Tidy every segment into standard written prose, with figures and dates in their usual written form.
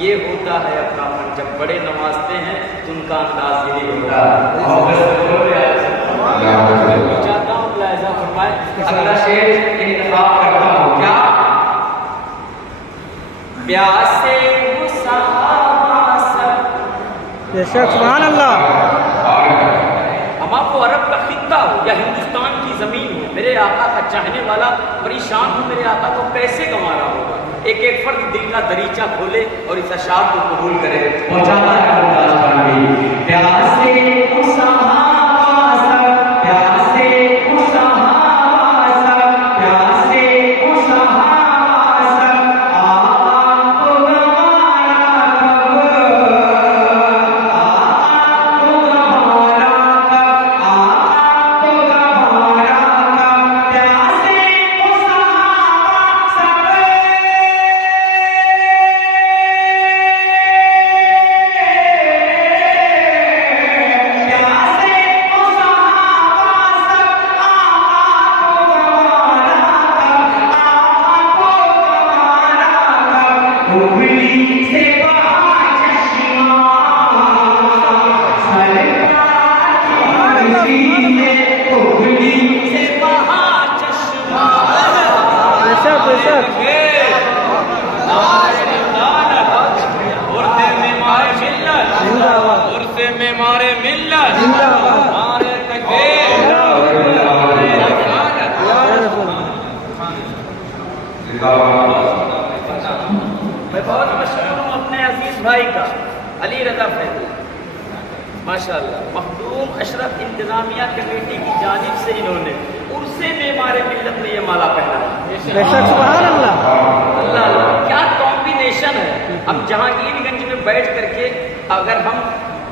ये होता है अपनापन। जब बड़े नवाजते हैं तो उनका अंदाज यही होता है। चाहता हूँ फरमाए अगला शेर इंतखाब करता हूँ क्या प्यासे वो सहाबा सब। बेशक सुभान अल्लाह। हम आपको अरब का खित्ता हो या हिंदुस्तान की जमीन हो, मेरे आका का चाहने वाला परेशान हो, मेरे आका को कैसे गंवा रहा होगा। एक एक फर्द दिल का दरीचा खोले और इस अशार को कबूल करे। पहुंचाता है प्यासे वो सहाबा सब, प्यासे वो सहाबा सब, प्यासे वो सहाबा सब। आपको गंवाना कब, आपको गंवाना कब, आपको गंवाना कब। प्यासे वो सहाबा सब, मैं बहुत मशहूर हूँ अपने अजीज भाई का, अली रजा फैजल माशाअल्लाह। मखदूम अशरफ इंतजामिया कमेटी की जानिब से इन्होंने उर्से मेमारे मिल्लत में ये माला पहना है। सुभान अल्लाह। अल्लाह अल्लाह, क्या कॉम्बिनेशन है। हम जहांगीरगंज में बैठ करके अगर हम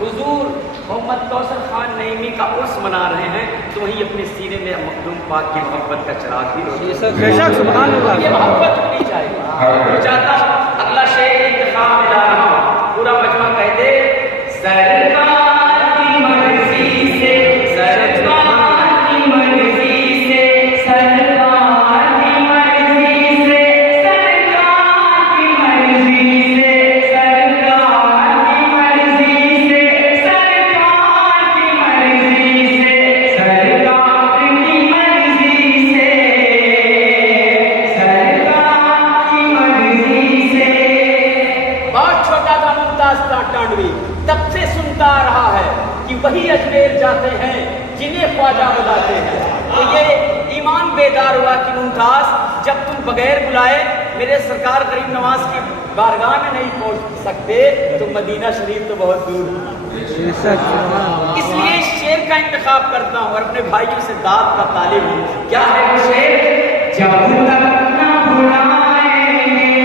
हुजूर मोहम्मद कौसर खान नईमी का उर्स मना रहे हैं तो वहीं अपने सीने में मखदूम पाक की मोहब्बत का चिराग भी रोशन। बेशक सुभान अल्लाह। ये मोहब्बत होनी चाहिए। मैं चाहता हूँ अगला शेर इंतखाब में ला रहा हूँ, पूरा मजमा कह दे। सरकार की मर्जी से, सरकार की मर्जी से, सरकार की मर्जी से, सरकार की मर्जी से, सरकार की मर्जी से, सरकार की मर्जी से, सरकार की मर्जी से, सरकार की मर्जी से। बहुत छोटा था मुमताज टांडवी, तब से सुनता आ रहा है कि वही अजमेर जाते हैं जिन्हें ख्वाजा बुलाते हैं। तो ये ईमान बेदार हुआ कि मुमताज जब तुम बगैर बुलाए मेरे सरकार करीम नवाज की बारगाह में नहीं पहुंच सकते तो मदीना शरीफ तो बहुत दूर है। इसलिए इस शेर का इंतखाब करता हूँ और अपने भाइयों से दाद का तालिब हूँ। क्या है वो शेर? जब तक न बुलाएंगे।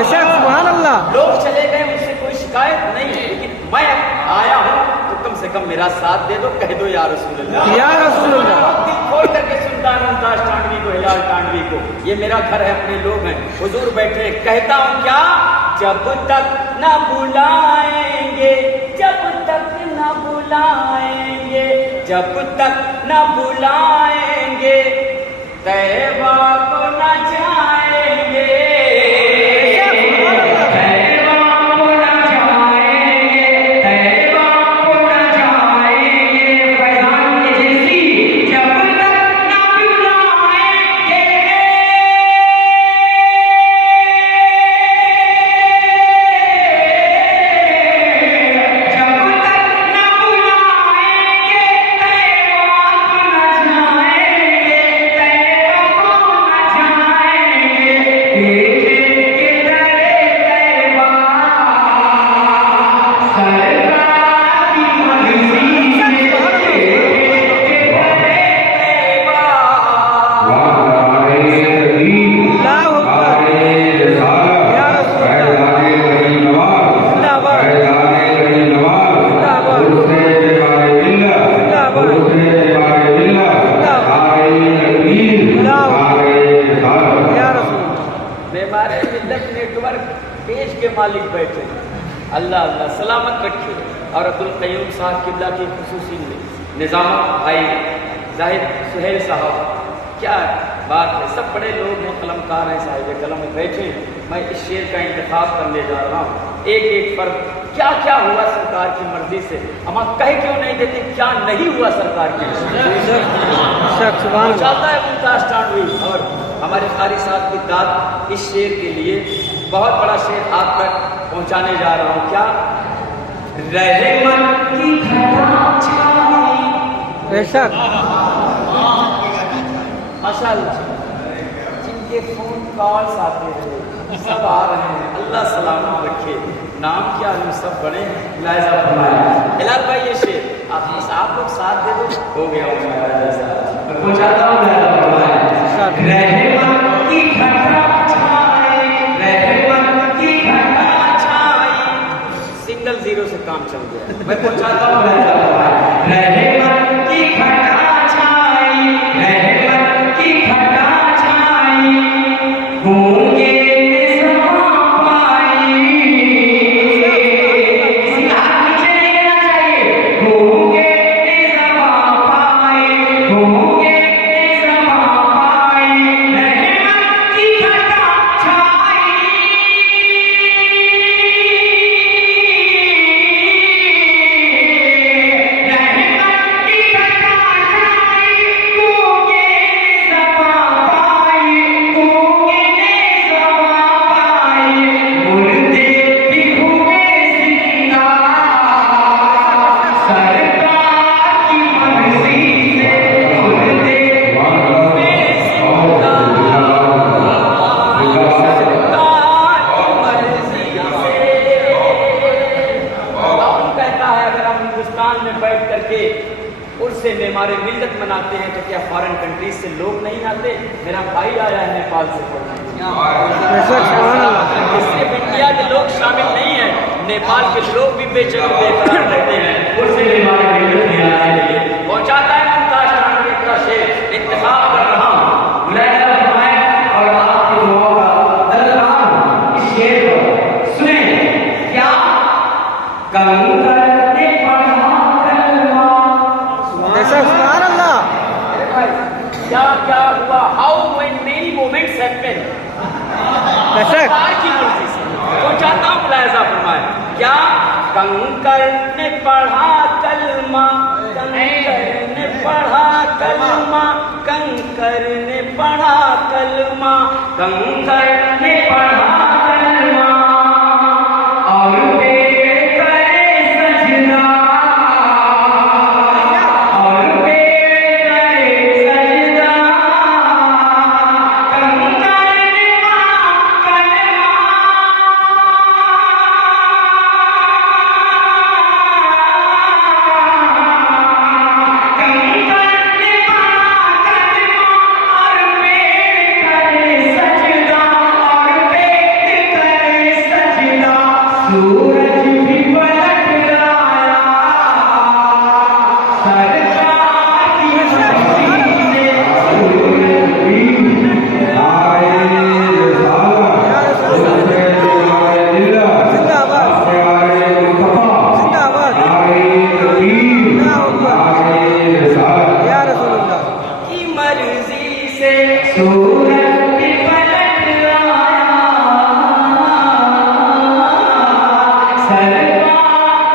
सुभान अल्लाह। लोग चले गए, मुझसे कोई शिकायत नहीं है, लेकिन मैं आया हूँ तो कम से कम मेरा साथ दे दो, कह दो या रसूल अल्लाह, या रसूल अल्लाह। दिल खोल करके सुनता है मुमताज टांडवी को, हिलाल टांडवी को। ये मेरा घर है, अपने लोग हैं, हुजूर बैठे हैं। कहता हूँ क्या? जब तक न बुलाएंगे, जब तक न बुलाएंगे, जब तक न बुलाएंगे, तैबा को न जाएंगे, मालिक बैठे। अल्लाह अल्लाह सलामत रखे। और अब्दुल क़य्यूम साहब किबला की खुसूसी निज़ामत भाई जाहिद सुहेल साहब, क्या बात है। सब बड़े लोग हैं, कलमकार हैं, साहिब कलम में बैठे। मैं इस शेर का इंतखाब करने जा रहा हूँ। एक एक फर्द क्या क्या हुआ सरकार की मर्जी से, हम आप कह क्यों नहीं देते क्या नहीं हुआ सरकार की मर्जी से। चाहता है मुमताज टांडवी और हमारे कारी साहब की दाद इस शेर के लिए बहुत बड़ा शेर आप तक पहुंचाने जा रहा हूं। क्या? रहे मन की घटा छाई। बेशक माशाअल्लाह, जिनके फोन कॉल्स आते रहे सब आ रहे हैं, अल्लाह सलामत रखे। नाम क्या है? सब बड़े लाइजा फरमाया। हिलाल भाई ये शेर आप लोग साथ दे दो, हो गया पहुंचाता हूँ। रहे मन की घटा छाई, रहे मन की घटा छाई। सिंगल जीरो से काम चल गया। मैं पहुंचाता हूँ। रहे मन की घटा छाई, रहे मन की घटा छाई, गूंगे से हमारे मिल्लत मनाते हैं, तो क्या फॉरेन कंट्रीज से लोग नहीं आते? मेरा भाई आया है नेपाल से पढ़ने, सिर्फ इंडिया के लोग शामिल नहीं है, नेपाल के लोग भी बेचैन बेकरार रहते हैं। उससे हमारे मिल्लत में आने के लिए पहुंचाता है मुमताज खान का शेर। इंतखाब कर रहा हूँ और आपकी दुआओं का दरबार। इस शेर को सुने क्या? कंकर ने पढ़ा कलमा। सुभान अल्लाह। क्या क्या हुआ? How many moments happen. सरकार की मर्जी से तो चाहता हूँ मुलाहिजा फरमाए। क्या? कंकर ने पढ़ा कलमा, कंकर ने पढ़ा कलमा, कंकर ने पढ़ा कलमा, कंकर ने पढ़ा कलमा, और पेड़ करे सजदा, और पेड़ करे सजदा, कंकर ने पढ़ा कलमा, सूरज भी पलट आया, सरकार की मर्जी से सूरज भी आए। जिंदाबाद जिंदाबाद या रसूलुल्लाह की मर्जी से सूरज भी पलट आया, सरकार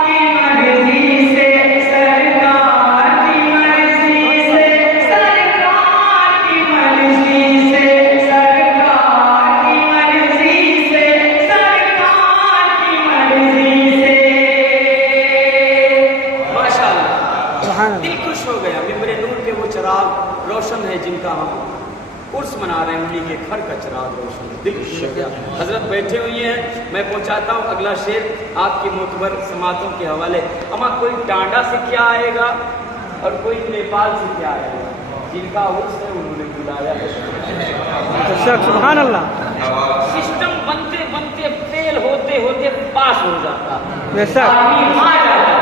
की मर्जी से, सरकार की मर्जी से, सरकार की मर्जी से, सरकार की मर्जी से, सरकार की मर्जी से। माशाअल्लाह, सुभान अल्लाह। दिल खुश हो गया। मिंबर नूर के वो चिराग रोशन है जिनका हम उर्स मना रहे हैं, उन्हीं के घर का चिराग रोशन है। दिल खुश हो गया। हजरत बैठे हुए हैं, मैं पहुंचाता हूँ अगला शेर आपकी मोतबर समातों के हवाले। अमा कोई टांडा से क्या आएगा और कोई नेपाल से क्या आएगा? जिनका उर्स है उन्होंने बुलाया है। सुभान अल्लाह। सिस्टम बनते बनते फेल होते होते पास हो जाता, बेशक आदमी आ जाता।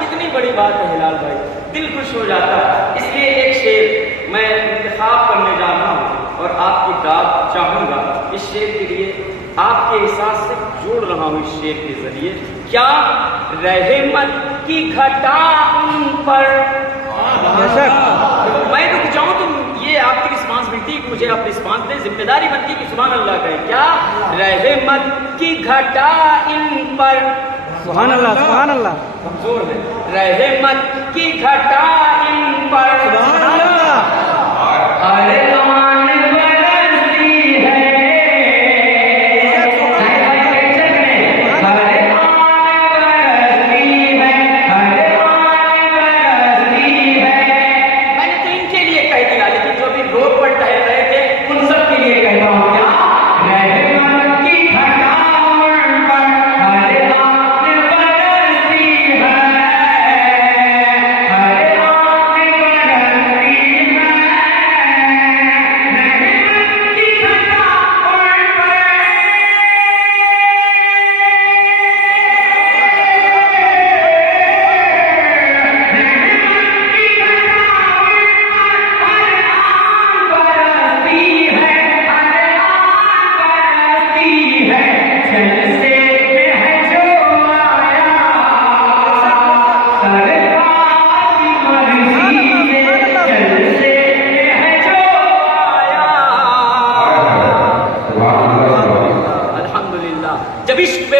कितनी बड़ी बात है हिलाल भाई, दिल खुश हो जाता। इसलिए एक शेर मैं इंतखाब करने जा रहा हूँ और आपकी दाद चाहूँगा। इस शेर के लिए आपके एहसास से जोड़ रहा हूँ इस शेर के जरिए। क्या? रहमत की घटा उन पर। मैं रुक जाऊँ तो ये आपकी रिस्पॉन्सिबिलिटी, मुझे आप रिस्पॉन्स दें, जिम्मेदारी बनती कि सुभान अल्लाह कहें। क्या? रहमत की घटा इन पर। सुभान अल्लाह सुभान अल्लाह। कमजोर है। रहमत की घटा इन पर, सुभान अल्लाह। अरमान बरसती है,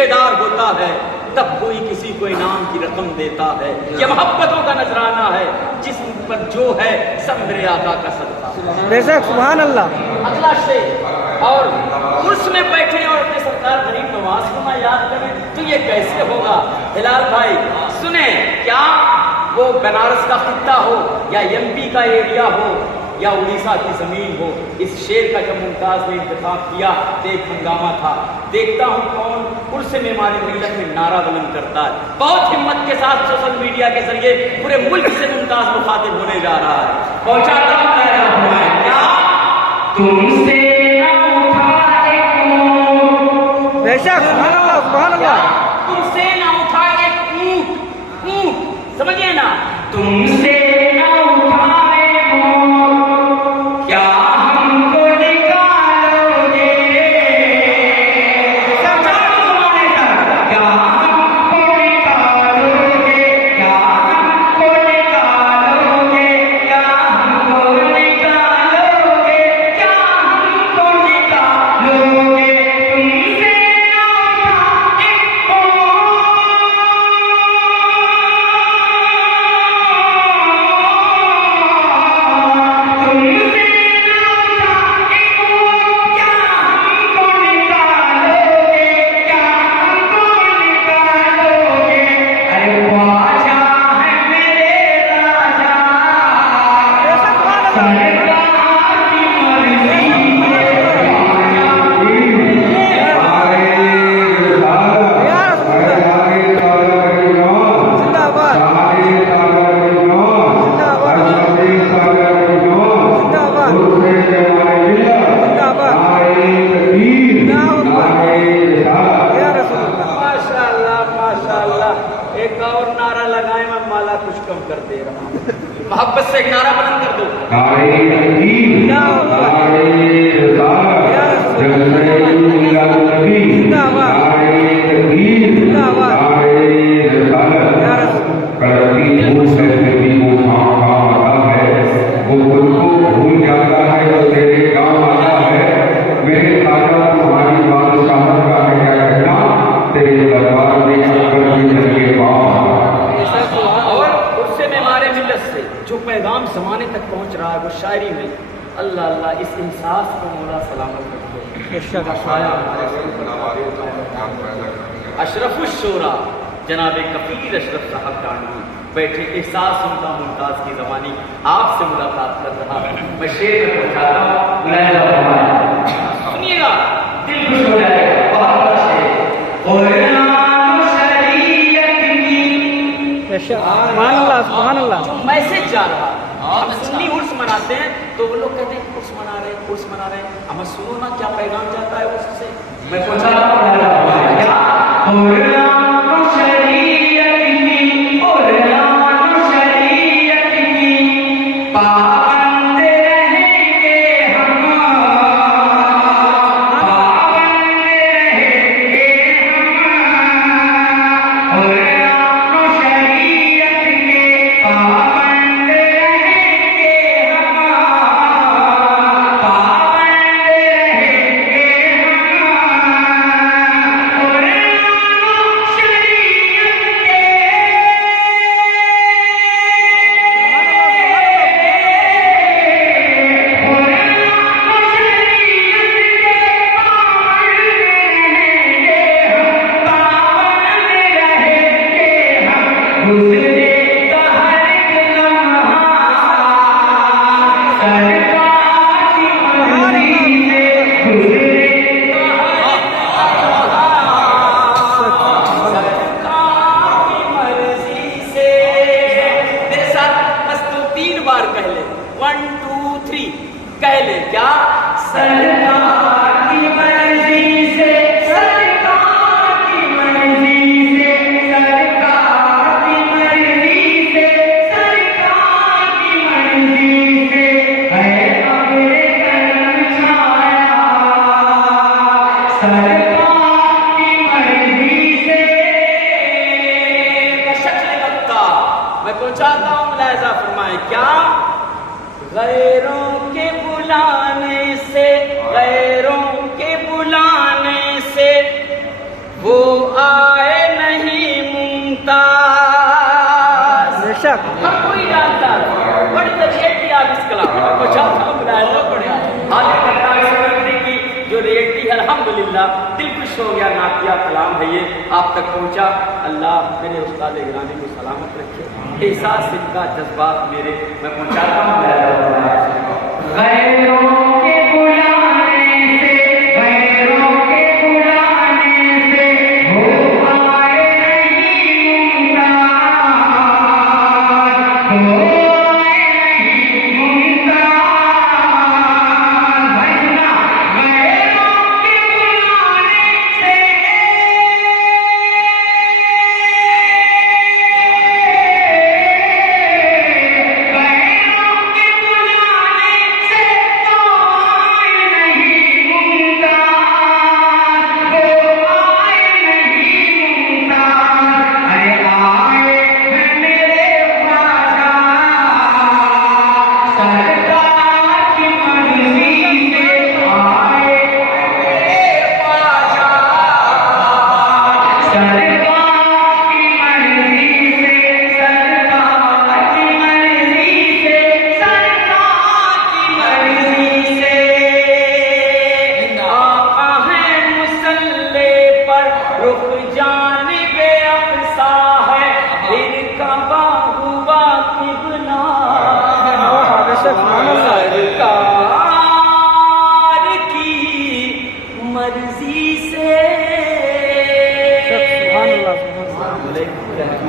रिश्तेदार होता है तब कोई किसी को इनाम की रकम देता है। ये मोहब्बतों का नजराना है, जिस्म पर जो है सब मेरे आका का सदका। बेशक, सुभान अल्लाह। अगला शेर, और उर्स में बैठे और अपने सरकार गरीब नवाज को ना याद करें तो ये कैसे होगा। हिलाल भाई सुने, क्या वो बनारस का खित्ता हो या एमपी का एरिया हो या उड़ीसा की जमीन हो, इस शेर का जब मुमताज ने इंतखाब किया तो एक हंगामा था। देखता हूँ कौन उर्स में हमारे मिल्लत में नारा बुलंद करता है। बहुत हिम्मत के साथ सोशल मीडिया के जरिए पूरे मुल्क से मुमताज मुखातिब होने जा रहा है। पहुंचाता हूं क्या तुमसे बेशक, सुभान अल्लाह, सुभान अल्लाह। तुमसे ना उठा एक ऊंट, ऊंट समझिए ना, तुमसे ना उठा एक ऊंट, क्या हमको निकालोगे, क्या हमको निकालोगे, क्या हमको निकालोगे, क्या हमको निकालोगे, क्या हमको निकालोगे, क्या हमको निकालोगे, तुमसे ना उठा एक मोहब्बत से एक नारा बुलंद कर दो। जो पैगाम जमाने तक पहुंच रहा है वो शायरी में, अल्लाह अल्लाह इस इंसाफ को मौला सलामत रखे। अशरफुश शोरा जनाब कफीर अशरफ साहब डांडी बैठे, एहसास सुनता मुमताज की जबानी आपसे मुलाकात कर रहा है। मैं शेर में पहुंचाता हूँ, सुनिएगा, दिल खुश हो जाएगा। बहुत बड़ा शेर, सुभान अल्लाह, सुभान अल्लाह। जो मैसेज जा रहा है, हम सुन्नी उर्स मनाते हैं तो वो लोग कहते हैं उर्स मना रहे हैं, उर्स मना रहे हैं। हमें सुनो ना क्या पैगाम जाता है उर्स से। मैं पहुंचा रहा हूँ कह ले क्या, सरकार की मर्जी से, सरकार की मर्जी से, सरकार की मर्जी से, सरकार की मर्जी से है अपने करम छाया, सरकार की मर्जी से। शक्ल बत्ता मैं पहुंचाता हूँ, लहजा फरमाए क्या, गैरों के बुलाने से, गैरों के बुलाने से वो बेशक हर कोई जानता है, बड़ी रियलिटी आप इस कलाम में पहुंचाता हूं, बुलाया तो पड़े हाजिर करता है इस व्यक्ति की जो रियलिटी है। अल्हम्दुलिल्लाह दिल खुश हो गया, नातिया कलाम है ये आप तक पहुंचा। अल्लाह मेरे उस्ताद गिरामी को सलामत रखे, एहसास इनका जज्बात मेरे मैं पहुंचाता हूँ।